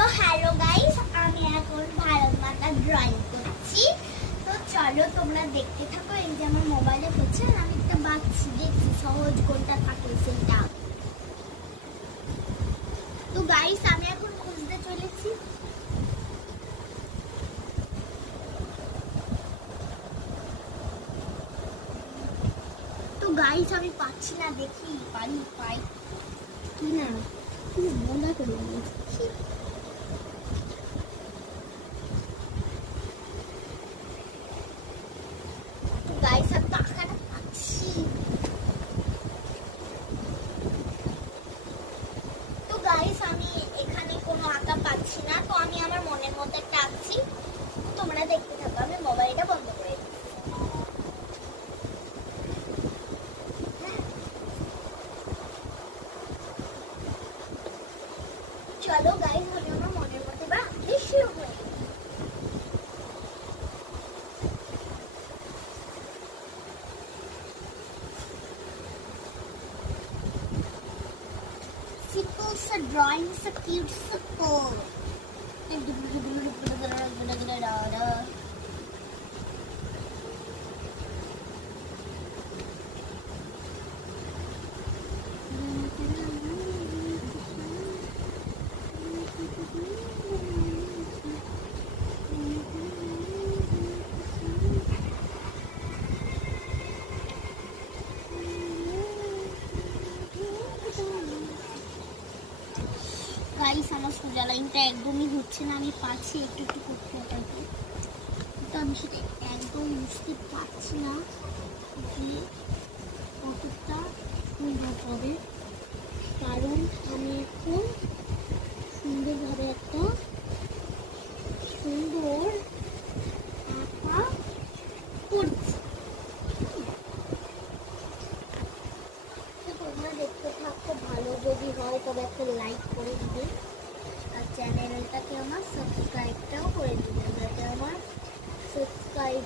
তো hello guys, আমি এখন ভারত মাতা ড্রয়িং করছি। তো চলো তোমরা দেখতে থাকো। এই যে আমার মোবাইলে হচ্ছে, আমি একটা বাচ্চি দেখছি সহজ কোনটা থাকে সেটা। তো গাইস আমি এখন খুঁজতে চলেছি। তো গাইস আমি পাচ্ছি না, দেখি পাই কি না, বন্ধ করে দিয়েছি। গাইস আমি টাকাটা পাচ্ছি। তো গাইস আমি এখানে কোনো আঁকা পাচ্ছি না, তো আমি আমার মনের মধ্যে একটা আঁকছি। তোমরা দেখতে থাকো, আমি মোবাইলটা বন্ধ করে দিই। চলো গাইস আমি আমার মনের মধ্যে বা আঁকতে শুরু করি। Sipple's a drawing's a cute sipple. Guys আমার সোজা লাইনটা একদমই হচ্ছে না, আমি পাচ্ছি একটু একটু করতে হবে, তো আমি সেটা একদম বুঝতে পারছি না যে কতটা সুন্দর হবে, কারণ আমি এখন সুন্দরভাবে একটা সুন্দর আঁকা করছি। তোমরা দেখতে থাকো, ভালো যদি হয় তবে একটা লাইক করে দিবে, আর চ্যানেলটাকে আমার সাবস্ক্রাইবটাও করে দিবে, যাতে আমার সাবস্ক্রাইব